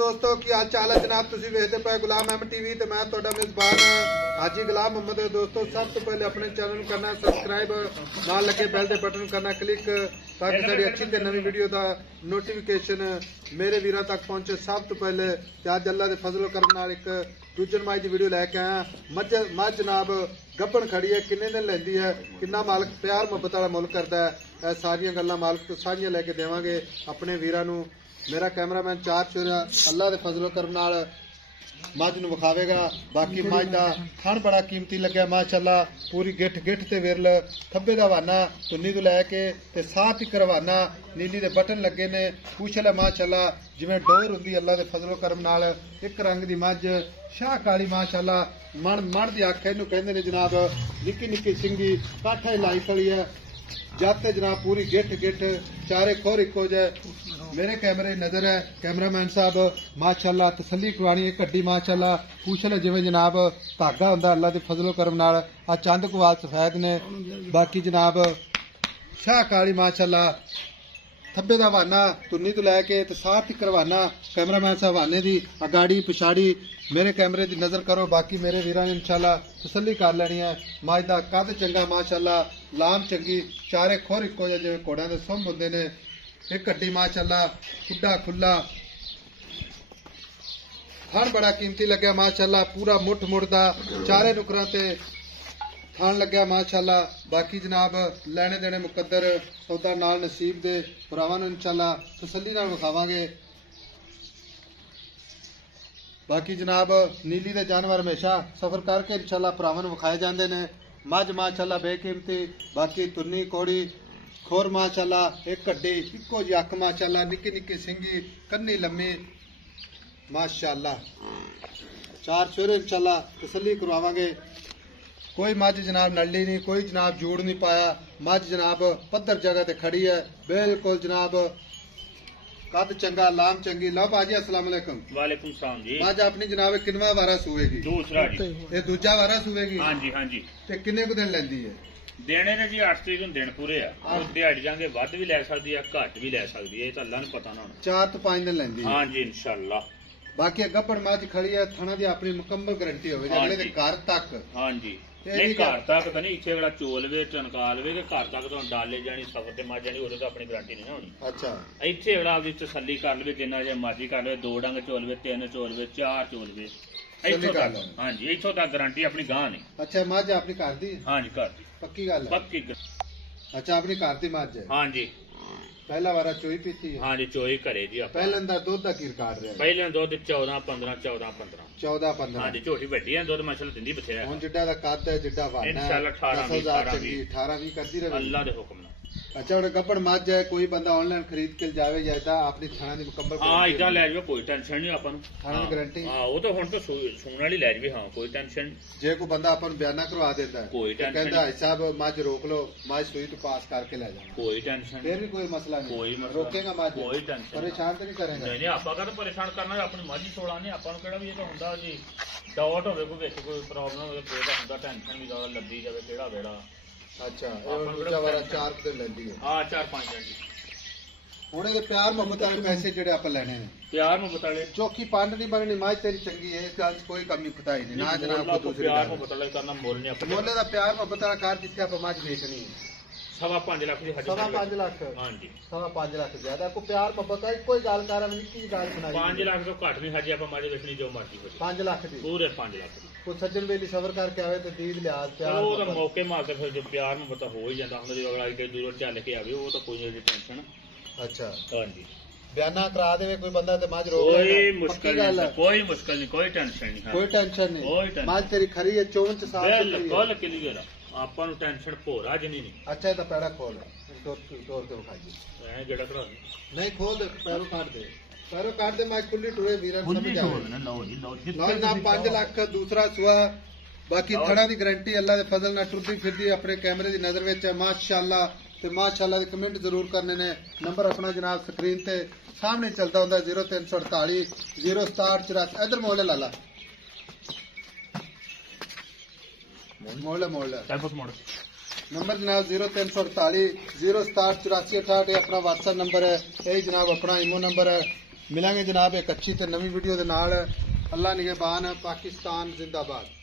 दोस्तों की हाल चाल है जनाब तुसीं वेखदे पे गुलाम अहमद टीवी ते मैं तुहाडा मेज़बान हाजी गुलाम मोहम्मद। दोस्तों सब तो पहले अपने चैनल को करना सबसक्राइब, नाल लगे बैल दे बटन करना क्लिक ताकि साडी अच्छी ते नवी वीडियो दा नोटिफिकेशन मेरे वीरां तक पहुंचे सब तो पहले। अज अल्लाह दे फजल करम नाल एक दूजन माई दी वीडियो लैके आया। मझ जनाब गब्बन खड़ी है, किन्ने दिन लैंदी है, किन्ना मालक प्यार मुहब्बत वाला मुल करदा है, ਇਹ ਸਾਰੀਆਂ ਗੱਲਾਂ ਮਾਲਕ ਤੋਂ ਸਾਰੀਆਂ ਲੈ ਕੇ ਦੇਵਾਂਗੇ ਆਪਣੇ ਵੀਰਾਂ ਨੂੰ। मेरा कैमरामैन चार चोरा अल्लाह के फजलो करम नाल मझ नूं विखावेगा। बाकी मझ का थण बड़ा कीमती लग्या माशाअल्लाह, पूरी गिठ गिठ ते विरल, खब्बे दा हवाना तुन्नी तो लैके ते साह तिकर हवाना, नीली दे बटन लगे ने, पूछल है माशाअल्लाह जिवें डोर हुंदी अल्लाह के फजलो करम नाल। एक रंग दी मझ शाह काली माशाअल्लाह, मण दी अख इहनूं कहंदे ने जनाब, निक्की निक्की सिंगी काठा लाई खड़ी है, जाते जनाब पूरी गिठ गिठ चारे खोर इको जे। मेरे कैमरे नजर है कैमरामैन साहब माशाअल्लाह, तसल्ली करवानी है कड्डी माशाअल्लाह, पूछल जिवें जनाब धागा हुंदा अल्लाह दे फजलो करम नाल। आ चंद कुवाल सफेद ने, बाकी जनाब शाह काली माशाअल्लाह, थब्बे दा हवाना तुन्नी तो लैके ते साह तिकर हवाना। कैमरामैन साहब हवाने दी अगाड़ी पिछाड़ी मेरे कैमरे दी नजर करो। बाकी मेरे वीरां ने इंशाअल्लाह तसल्ली कर लैनी है। मझ दा कद चंगा माशाअल्लाह, लाम चंगी, चारे खोर इको जिहे जिवें घोड़ियां दे सुंभ हुंदे ने। एक कड्डी माशाअल्लाह खुड्डा खुला, थण बड़ा कीमती लग्या माशाअल्लाह, पूरा मुठ मुड़दा, चारे नुकरां ते थान लग्या माशाअल्लाह। बाकी जनाब लैने देने मुकद्दर सौदा नाल नसीब दे भरावां नूं इंशाअल्लाह तसल्ली नाल विखावांगे। बाकी जनाब नीली दे जानवर हमेशा सफर करके इंशाअल्लाह भरावां नूं विखाए जांदे ने। मझ माशाअल्लाह बेकीमती, बाकी तुन्नी कोड़ी खोर माशाअल्लाह, एक कड्डी इको जी अख माशाअल्लाह, निक्की निक्की सिंगी, कन्नी लम्मी माशाअल्लाह, चार छोरे इंशाअल्लाह तसल्ली करवावांगे। कोई मझ जनाब नल्ली नहीं, कोई जनाब जोड़ नहीं पाया, मझ जनाब पद्धर जगह ते खड़ी है बिल्कुल जनाब, कद चंगा, लाम चंगी। लो भाजी अस्सलाम वालेकुम। वालेकुम सलाम जी। आज अपनी जनाब किनवा वारा सूवेगी? दूसरा जी। ये दूजा वारा सूवेगी? हाँ जी हाँ जी। ते किन्ने को दिन लैंदी है? देने ने जी 8 तरीक ਨੂੰ ਦਿਨ ਪੂਰੇ ਆ, ਦਿਹਾੜੀ ਜਾਂਗੇ ਵੱਧ ਵੀ ਲੈ ਸਕਦੀ ਆ, ਘੱਟ ਵੀ ਲੈ ਸਕਦੀ ਹੈ, ਇਹ ਤਾਂ ਅੱਲਾ ਨੂੰ ਪਤਾ ਨਾ ਹੁਣ। 4 ਤੋਂ 5 दिन लैंदी है। हाँ जी इंशाअल्लाह। बाकी गब्बड़ मझ खड़ी है, थाना दी अपनी मुकम्मल गारंटी होवे अगले दे घर तक। हाँ जी नहीं घर तक तो नहीं, इत्थे अगला चोल वे चनका लवे कि घर तक तो डाले जानी सफर ते मझ जानी, ओदे तो अपनी गारंटी नहीं ना होनी। अच्छा इत्थे अगला आपदी तसल्ली कर लवे, जिन्ना जे मर्जी कर लवे, 2 डंग चोल वे, 3 चोल वे, 4 चोल वे, इत्थों तक। हाँ जी इत्थों तक गारंटी अपनी गां नहीं। अच्छा मझ अपनी घर दी? हाँ जी घर दी पक्की गल है? पक्की। अच्छा अपनी घर दी मझ है? हाँ जी पहला वारा चोई पीती है? हाँ जी चोई करे जी। पहले दा दुध दा की रिकॉर्ड रहा? पहले दुध 14-15 14-15 14-15। हाँ जी झोटी वड्डी है, दुध माशाअल्लाह दिंदी बथेरा। हुन जिड्डा दा कद है, जिड्डा वाना है, इंशाअल्लाह 18-20 करदी रहे अल्लाह दे हुक्म नाल। अच्छा हुन गब्बड़ मझ है, कोई बंदा ऑनलाइन खरीद के जावे या इदा अपनी थाना दी मुकम्मल? हाँ इदा ले जाओ, कोई टेंशन नहीं अपन नूं। थाना दी गारंटी? हाँ वो तो हुन तो सुन वाली ले जावे। हाँ कोई टेंशन नहीं। जे कोई बंदा अपन बयाना करवा देता है, कोई टेंशन कहंदा भाई साहब मझ रोक लो, मझ सुई तो पास करके ले जाओ, कोई टेंशन फिर भी कोई मसला नहीं? कोई मसला रोकेगा मझ? कोई टेंशन परेशान तो नहीं करेगा? नहीं नहीं आपा का तो परेशान करना है, अपनी मर्जी छोड़ा नहीं अपन केड़ा भी ये तो हुंदा जी, डाउट होवे कोई विच कोई प्रॉब्लम होवे, कोई दा हुंदा टेंशन भी ज्यादा लद्दी जावे केड़ा वेड़ा। अच्छा दूजा वारा 4 दिन लैंदी है? हाँ 4-5 दिन जी। हुण इहदे प्यार मुहब्बत वाले पैसे जिहड़े आपां लैणे ने, प्यार मुहब्बत वाले चौकी पंड नहीं बननी, मझ तेरी चंगी है, इस गल च कोई कमी कुताही नहीं ना जनाब। कोई दूसरी प्यार गल मुहब्बत वाले करना मोल नहीं अपने मोले दा प्यार मुहब्बत वाला कर जिथे आपां मझ बेचनी है। 5.5 लाख की 5.5 लाख? हाँ जी 5.5 लाख ज्यादा को प्यार मुहब्बत है। कोई गल कर निक्की गल सुनाई। 5 लाख तो घट नहीं हजे आपां मझ बेचनी जो मर्जी हो। 5 लाख दी? पूरे 5 लाख दी। कोई सज्जन वेली सफर करके आवे तो दीद लिहाज प्यार वो तो मौके मार के फिर जो प्यार मुहब्बत हो ही जाता हुंदा, जो अगला इतनी दूर चल के आवे वो तो कोई नहीं टेंशन। अच्छा हाँ जी बयाना करा देवे कोई बंदा तो मझ रोक कोई मुश्किल नहीं, कोई मुश्किल नहीं, कोई टेंशन नहीं। कोई टेंशन नहीं, मझ तेरी खरी है, चोन च साफ बिल्कुल क्लियर है, ਆਪਾਂ ਨੂੰ ਟੈਨਸ਼ਨ ਭੋਰਾ ਜਨੀ ਨਹੀਂ। अच्छा ये तो पैड़ा खोल तौर पे विखाइए, मैं जेड़ा करा नहीं खोल दे, पैरों काट दे, पैरों काट दे, मैं खुली टुरे वीरन समझ आ। लो ना 5 लाख दूसरा सुआ। बाकी थड़ा दी गारंटी अल्लाह दे फजल नाल टुरदी फिरदी अपने कैमरे दी नजर विच है माशाअल्लाह। ते माशाअल्लाह दे कमेंट जरूर करने ने। नंबर अपना जनाब स्क्रीन ते सामने चलता हुंदा 0348 06784। इधर मोल लाला मोल नंबर जनाब 0348 0678468 अपना व्हाट्सएप नंबर है, यही जनाब अपना इमो नंबर है। मिलेंगे जनाब एक अच्छी ते नवी वीडियो दे नाल। अल्लाह निगहबान, पाकिस्तान जिंदाबाद।